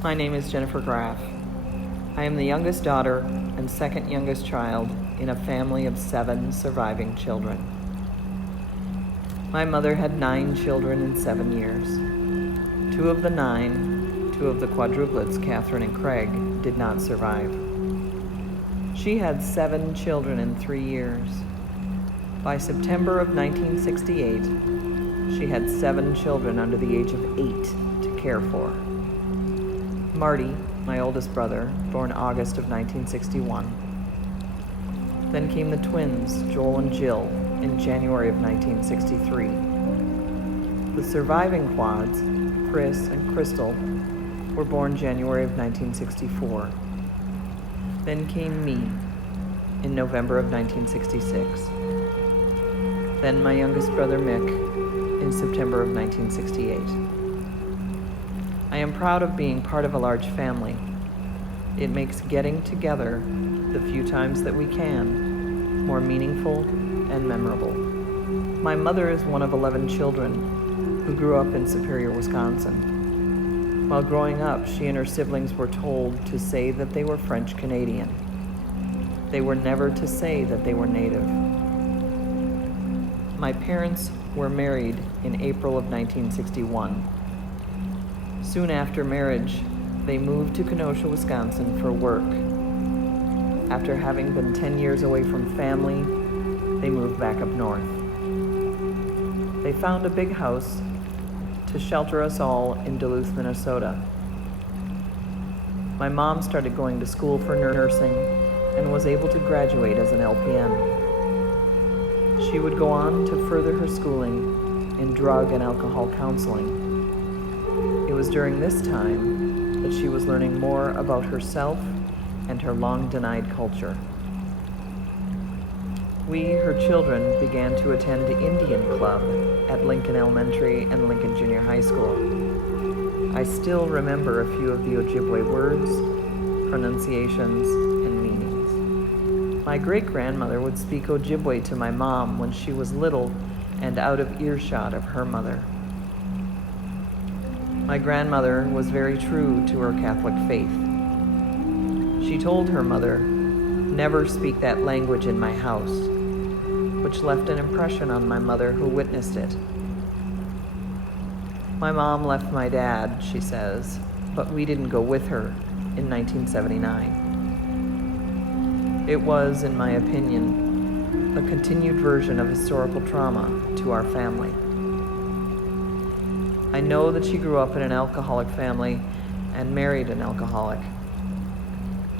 My name is Jennifer Graff. I am the youngest daughter and second youngest child in a family of 7 surviving children. My mother had 9 children in 7 years. 2 of the 9, 2 of the quadruplets, Catherine and Craig, did not survive. She had 7 children in 3 years. By September of 1968, she had 7 children under the age of 8 to care for. Marty, my oldest brother, born August of 1961. Then came the twins, Joel and Jill, in January of 1963. The surviving quads, Chris and Crystal, were born January of 1964. Then came me in November of 1966. Then my youngest brother Mick in September of 1968. I am proud of being part of a large family. It makes getting together, the few times that we can, more meaningful and memorable. My mother is one of 11 children who grew up in Superior, Wisconsin. While growing up, she and her siblings were told to say that they were French Canadian. They were never to say that they were Native. My parents were married in April of 1961. Soon after marriage, they moved to Kenosha, Wisconsin for work. After having been 10 years away from family, they moved back up north. They found a big house to shelter us all in Duluth, Minnesota. My mom started going to school for nursing and was able to graduate as an LPN. She would go on to further her schooling in drug and alcohol counseling. It was during this time that she was learning more about herself and her long-denied culture. We, her children, began to attend the Indian Club at Lincoln Elementary and Lincoln Junior High School. I still remember a few of the Ojibwe words, pronunciations, and meanings. My great-grandmother would speak Ojibwe to my mom when she was little and out of earshot of her mother. My grandmother was very true to her Catholic faith. She told her mother, "Never speak that language in my house," which left an impression on my mother, who witnessed it. My mom left my dad, she says, but we didn't go with her in 1979. It was, in my opinion, a continued version of historical trauma to our family. I know that she grew up in an alcoholic family and married an alcoholic.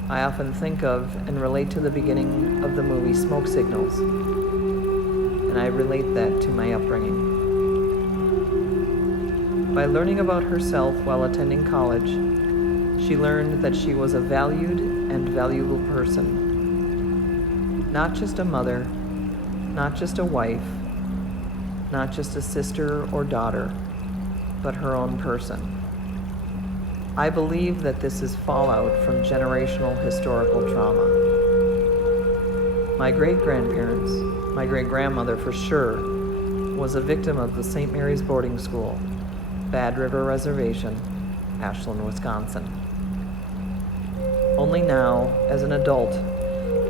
I often think of and relate to the beginning of the movie Smoke Signals, and I relate that to my upbringing. By learning about herself while attending college, she learned that she was a valued and valuable person. Not just a mother, not just a wife, not just a sister or daughter, but her own person. I believe that this is fallout from generational historical trauma. My great-grandparents, my great-grandmother for sure, was a victim of the St. Mary's boarding school, Bad River Reservation, Ashland, Wisconsin. Only now, as an adult,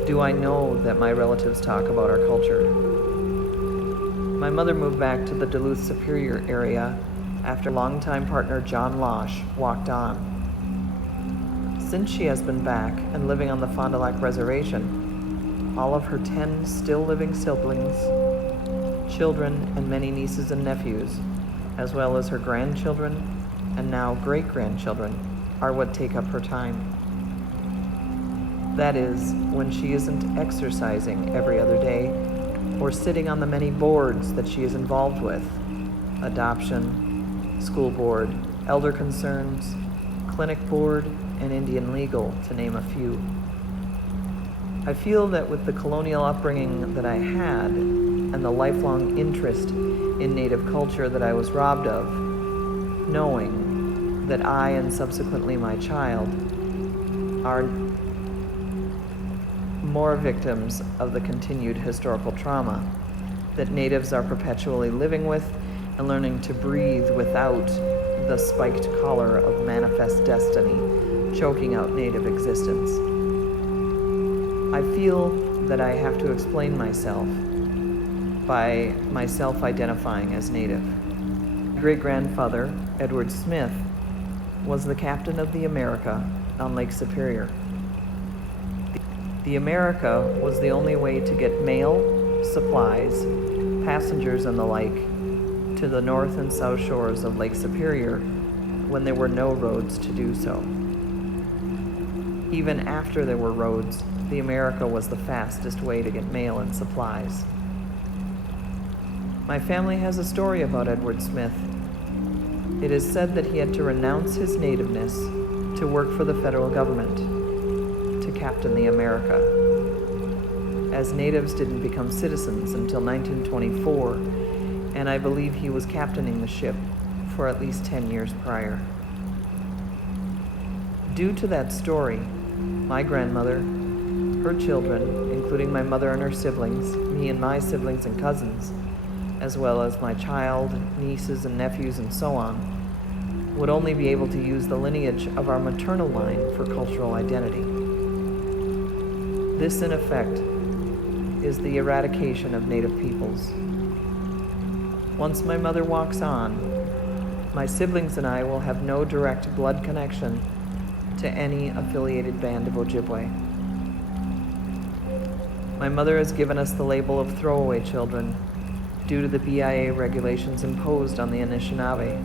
do I know that my relatives talk about our culture. My mother moved back to the Duluth Superior area after longtime partner John Losh walked on. Since she has been back and living on the Fond du Lac Reservation, all of her 10 still living siblings, children, and many nieces and nephews, as well as her grandchildren and now great-grandchildren, are what take up her time. That is, when she isn't exercising every other day or sitting on the many boards that she is involved with: adoption, school board, elder concerns, clinic board, and Indian legal, to name a few. I feel that with the colonial upbringing that I had and the lifelong interest in Native culture that I was robbed of, knowing that I and subsequently my child are more victims of the continued historical trauma that Natives are perpetually living with and learning to breathe without the spiked collar of manifest destiny choking out Native existence. I feel that I have to explain myself by myself identifying as Native. My great-grandfather, Edward Smith, was the captain of the America on Lake Superior. The America was the only way to get mail, supplies, passengers, and the like to the north and south shores of Lake Superior when there were no roads to do so. Even after there were roads, the America was the fastest way to get mail and supplies. My family has a story about Edward Smith. It is said that he had to renounce his nativeness to work for the federal government, to captain the America, as natives didn't become citizens until 1924, and I believe he was captaining the ship for at least 10 years prior. Due to that story, my grandmother, her children, including my mother and her siblings, me and my siblings and cousins, as well as my child, nieces and nephews and so on, would only be able to use the lineage of our maternal line for cultural identity. This, in effect, is the eradication of Native peoples. Once my mother walks on, my siblings and I will have no direct blood connection to any affiliated band of Ojibwe. My mother has given us the label of throwaway children due to the BIA regulations imposed on the Anishinaabe.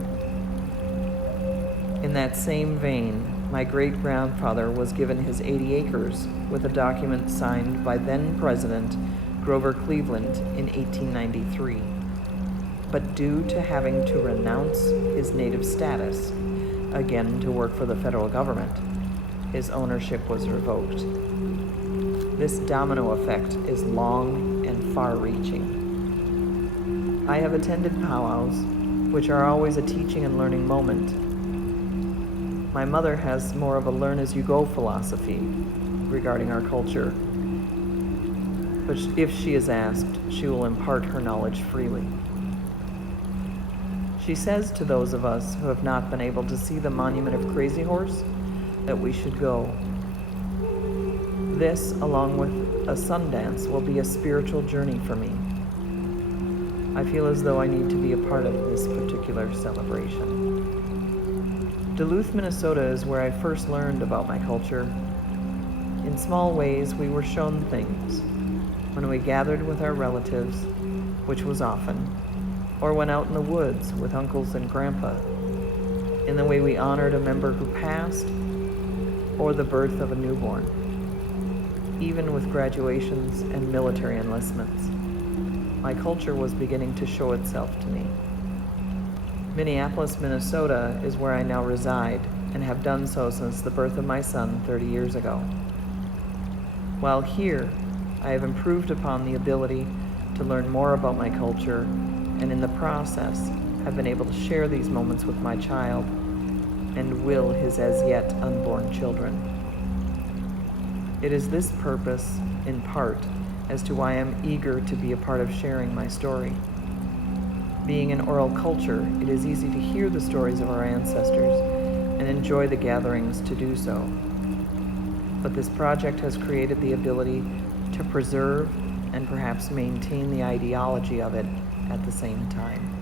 In that same vein, my great-grandfather was given his 80 acres with a document signed by then-President Grover Cleveland in 1893. But due to having to renounce his native status, again to work for the federal government, his ownership was revoked. This domino effect is long and far-reaching. I have attended powwows, which are always a teaching and learning moment. My mother has more of a learn-as-you-go philosophy regarding our culture, but if she is asked, she will impart her knowledge freely. She says to those of us who have not been able to see the monument of Crazy Horse that we should go. This, along with a Sundance, will be a spiritual journey for me. I feel as though I need to be a part of this particular celebration. Duluth, Minnesota is where I first learned about my culture. In small ways, we were shown things when we gathered with our relatives, which was often, or went out in the woods with uncles and grandpa, in the way we honored a member who passed, or the birth of a newborn, even with graduations and military enlistments. My culture was beginning to show itself to me. Minneapolis, Minnesota is where I now reside and have done so since the birth of my son 30 years ago. While here, I have improved upon the ability to learn more about my culture, and in the process have been able to share these moments with my child and will his as yet unborn children. It is this purpose, in part, as to why I'm eager to be a part of sharing my story. Being an oral culture, it is easy to hear the stories of our ancestors and enjoy the gatherings to do so. But this project has created the ability to preserve and perhaps maintain the ideology of it at the same time.